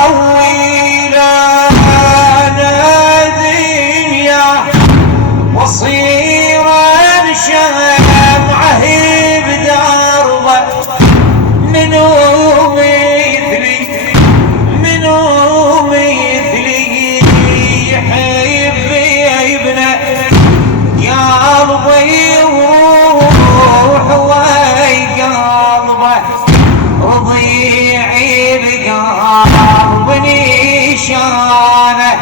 ضويله دنيا وصيرن شمعه بدربه منو مثلي يحب ابنه يا قلبي وروح ويا قلبه رضيعي بقلبني شانه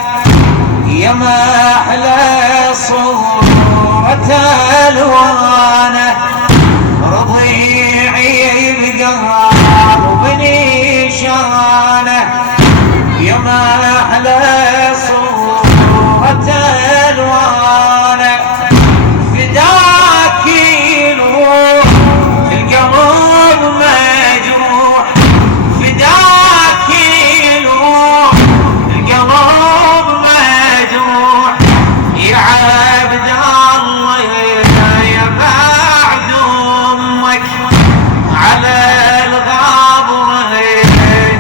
يا ما احلى صورة الوانه رضيعي بقلبني شانه يا ما احلى صورة الوانه فداك الروح القلب مجروح فداك الروح القلب مجروح يا عبد الله يا بعد امك على الغابر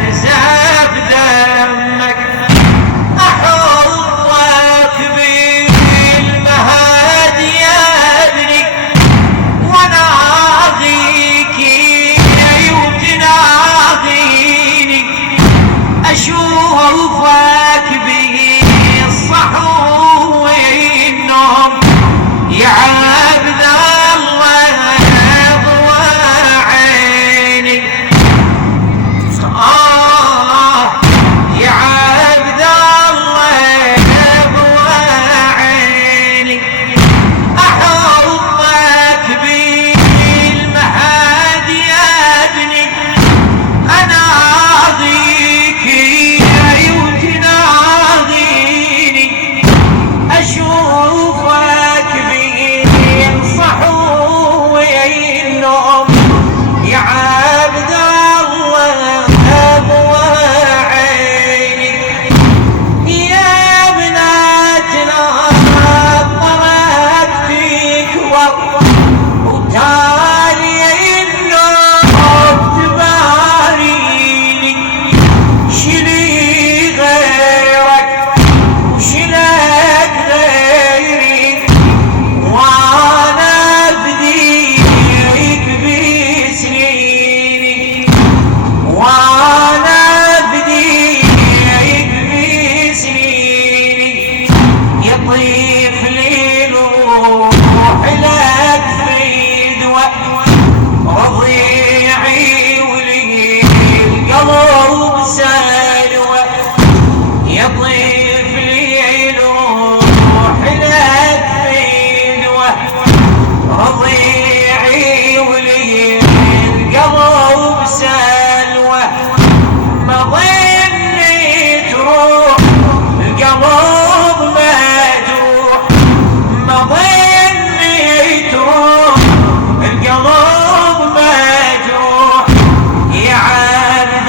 نزف دمك احطك بالمهد يا ابني وناغيك وتناغيني اشوفك بالصحو والنوم يا عبد الله ضوى عيني يا عبد الله ضوى عيني احطك بالمهد يا ابني اناغيك وتناغيني اشوفك بالصحو والنوم يا عبد الله ابوى عيني يا ابنتنا طرت فيك وتالي النوم تباريني شلي غيرك وشلك غيري وانا بديك بسنيني وانا بديك بسنيني يطيف لي الروح لك فدوة رضيعي ولي القلب سلوى يطيف لي الروح لك فدوة رضيعي ولي القلب سلوى ما ظني تروح القلب مجروح ما ظني تروح القلب مجروح يا عبد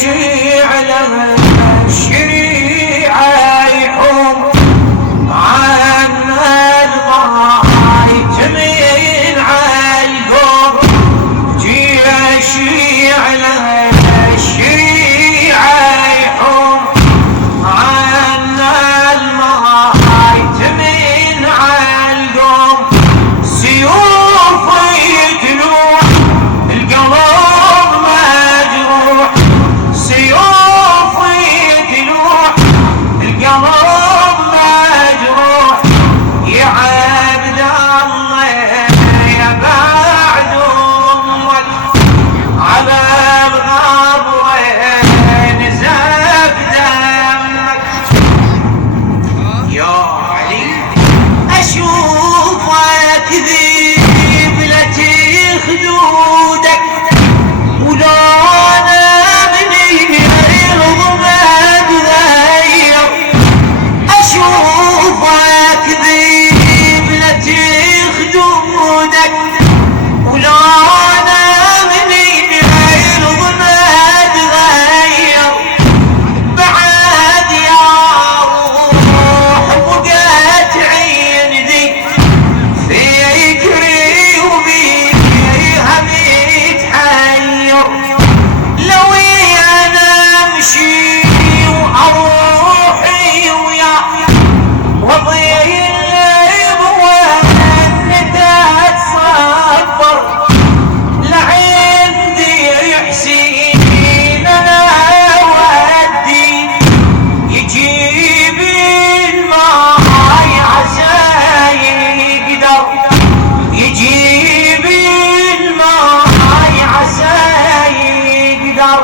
شعله الشريعه يحوم عنا الماي تمين عالقوم جيا شعله الشريعه يحوم عنا الماي تمين عالقوم سيوف يتلوح القلب مجروح سيوف يتلوح القلب مجروح يا عبد الله يا بعد امك على الغبر نزف دمك يا علي اشوفك ذيب لتي خدودك ولونا مني يرضم اتغير اشوفك ذيب لتي خدودك ولونا مني يرضم اتغير بعد يا روح بقت عين ذي فكري وبيها متحير لو انا امشي واروحي ويا وضيل وانت اتصبر لعندي حسين انا ودي يجيب الماي عسى يقدر يجيب الماي عسى يقدر